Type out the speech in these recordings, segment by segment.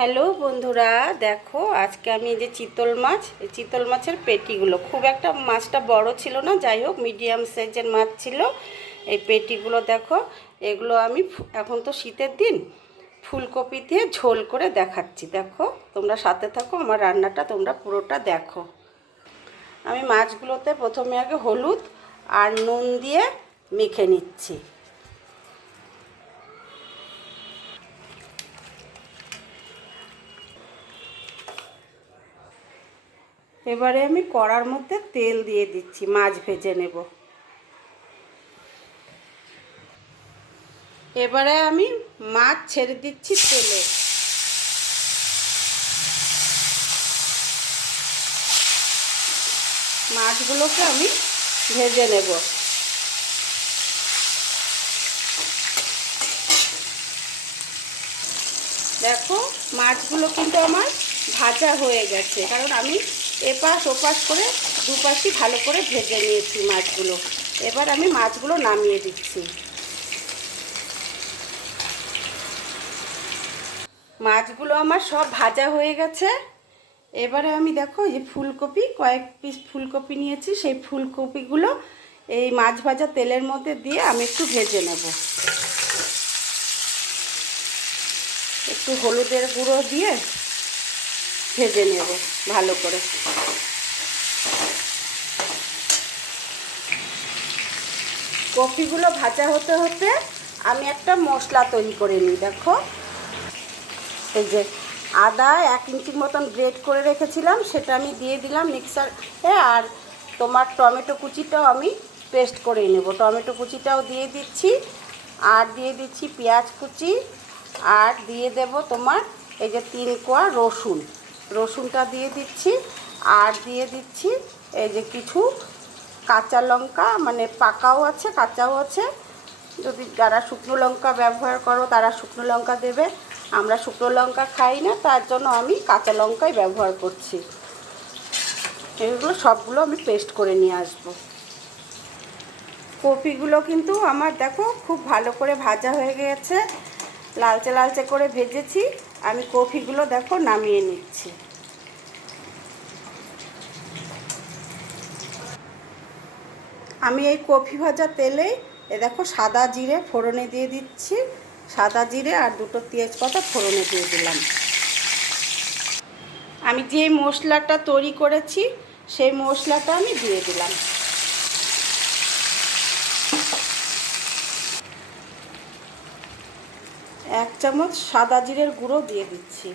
Hello বন্ধুরা, দেখো আজকে আমি এই যে চিতল মাছ, এই চিতল মাছের পেটিগুলো, খুব একটা মাছটা বড় ছিল না, যাই হোক মিডিয়াম সাইজের মাছ ছিল। এই পেটিগুলো দেখো, এগুলো আমি এখন তো শীতের দিন ফুলকপি দিয়ে ঝোল করে দেখাচ্ছি। দেখো তোমরা সাথে থাকো, আমার রান্নাটা তোমরা পুরোটা দেখো। আমি মাছগুলোতে প্রথমে আগে হলুদ আর নুন দিয়ে মেখে নিচ্ছি। এবারে আমি কড়ার মধ্যে তেল দিয়ে দিচ্ছি, মাছ ভেজে নেব। এবারে আমি মাছ ছেড়ে দিচ্ছি তেলে। মাছগুলোকে আমি ভেজে নেব। দেখো মাছগুলো কিন্তু আমার ভাজা হয়ে গেছে, কারণ আমি এপাশ ওপাশ করে দুপাশই ভালো করে ভেজে নিয়েছি মাছগুলো। এবার আমি মাছগুলো নামিয়ে দিচ্ছি। মাছগুলো আমার সব ভাজা হয়ে গেছে। এবারে আমি দেখো এই যে ফুলকপি, কয়েক পিস ফুলকপি নিয়েছি, সেই ফুলকপিগুলো এই মাছ ভাজা তেলের মধ্যে দিয়ে আমি একটু ভেজে নেব। একটু হলুদের গুঁড়ো দিয়ে ভেজে নেব ভালো করে। কপিগুলো ভাজা হতে হতে আমি একটা মশলা তৈরি করে নিই। দেখো এই যে আদা 1 ইঞ্চির মতন গ্রেট করে রেখেছিলাম, সেটা আমি দিয়ে দিলাম মিক্সারে। আর তোমার টমেটো কুচিটাও আমি পেস্ট করে নেব, টমেটো কুচিটাও দিয়ে দিচ্ছি। আর দিয়ে দিচ্ছি পেঁয়াজ কুচি, আর দিয়ে দেব তোমার এই যে 3 কোয়া রসুন, রসুনটা দিয়ে দিচ্ছি। আর দিয়ে দিচ্ছি এই যে কিছু কাঁচা লঙ্কা, মানে পাকাও আছে কাঁচাও আছে। যদি যারা শুকনো লঙ্কা ব্যবহার করো তারা শুকনো লঙ্কা দেবে, আমরা শুকনো লঙ্কা খাই না, তার জন্য আমি কাঁচা লঙ্কাই ব্যবহার করছি। এগুলো সবগুলো আমি পেস্ট করে নিয়ে আসবো। কপিগুলো কিন্তু আমার দেখো খুব ভালো করে ভাজা হয়ে গেছে, লালচে লালচে করে ভেজেছি। আমি কপিগুলো দেখো নামিয়ে নিচ্ছি। আমি এই কফি ভাজা তেলে দেখো সাদা জিরে ফোড়নে দিয়ে দিচ্ছি, সাদা জিরে আর 2টো তেজপাতা ফোড়নে দিয়ে দিলাম। আমি যে মশলাটা তৈরি করেছি সেই মশলাটা আমি দিয়ে দিলাম। 1 চামচ সাদা জিরের গুঁড়ো দিয়ে দিচ্ছি।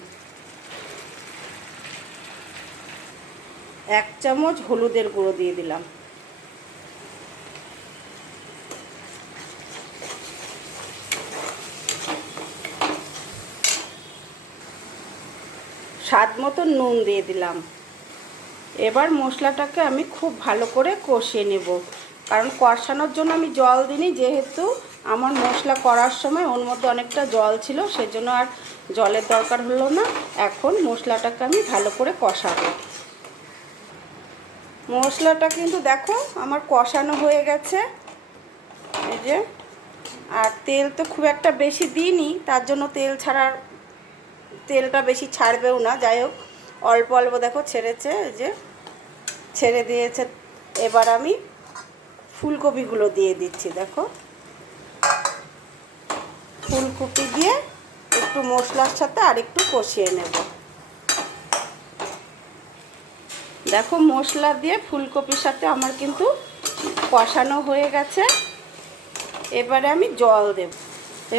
1 চামচ হলুদের গুঁড়ো দিয়ে দিলাম। স্বাদ মতো নুন দিয়ে দিলাম। এবার মশলাটাকে আমি খুব ভালো করে কষিয়ে নেব, কারণ কষানোর জন্য আমি জল দিইনি, যেহেতু আমার মশলা করার সময় ওর মধ্যে অনেকটা জল ছিল, সেজন্য আর জলের দরকার হলো না। এখন মশলাটাকে আমি ভালো করে কষাবো। মশলাটা কিন্তু দেখো আমার কষানো হয়ে গেছে, এই যে। আর তেল তো খুব একটা বেশি দিইনি, তার জন্য তেলটা বেশি ছাড়বেও না। যাই হোক অল্প অল্প দেখো ছেড়েছে, এই যে ছেড়ে দিয়েছে। এবার আমি ফুলকপিগুলো দিয়ে দিচ্ছি। দেখো ফুলকপি দিয়ে একটু মশলার সাথে আর একটু কষিয়ে নেব। দেখো মশলা দিয়ে ফুলকপির সাথে আমার কিন্তু কষানো হয়ে গেছে। এবারে আমি জল দেব।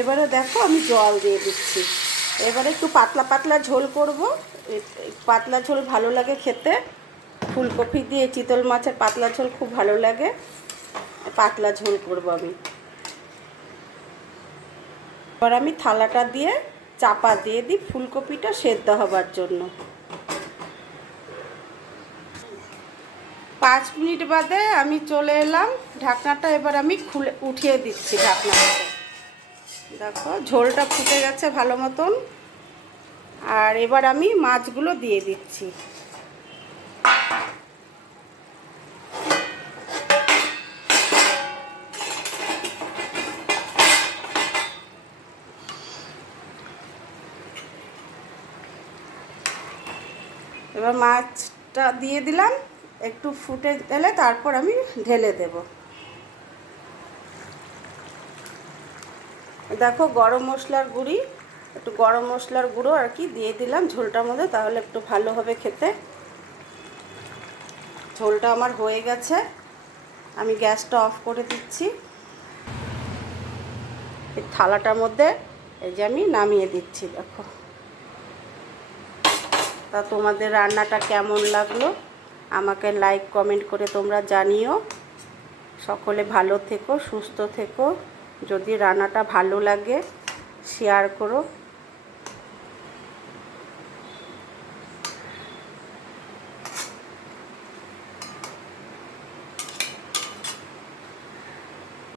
এবারে দেখো আমি জল দিয়ে দিচ্ছি। এবারে একটু পাতলা পাতলা ঝোল করব। পাতলা ঝোল ভালো লাগে খেতে, ফুলকপি দিয়ে চিতল মাছের পাতলা ঝোল খুব ভালো লাগে। পাতলা ঝোল করব আমি। এবার আমি থালাটা দিয়ে চাপা দিয়ে দিই ফুলকপিটা সেদ্ধ হবার জন্য। 5 মিনিট বাদে আমি চলে এলাম, ঢাকনাটা এবার আমি উঠিয়ে দিচ্ছি ঢাকনাটা। দেখো ঝোলটা ফুটে গেছে ভালো মতন। আর এবার আমি মাছগুলো দিয়ে দিচ্ছি। এবার মাছটা দিয়ে দিলাম, একটু ফুটে গেলে তারপর আমি ঢেলে দেব। দেখো গরম মশলার গুঁড়ি, একটু গরম মশলার গুঁড়ো আর কি দিয়ে দিলাম ঝোলটার মধ্যে, তাহলে একটু ভালো হবে খেতে। ঝোলটা আমার হয়ে গেছে, আমি গ্যাসটা অফ করে দিচ্ছি। এই থালাটার মধ্যে এই যে আমি নামিয়ে দিচ্ছি। দেখো, তা তোমাদের রান্নাটা কেমন লাগলো আমাকে লাইক কমেন্ট করে তোমরা জানিও। সকলে ভালো থেকো, সুস্থ থেকো। যদি রান্নাটা ভালো লাগে শেয়ার করো।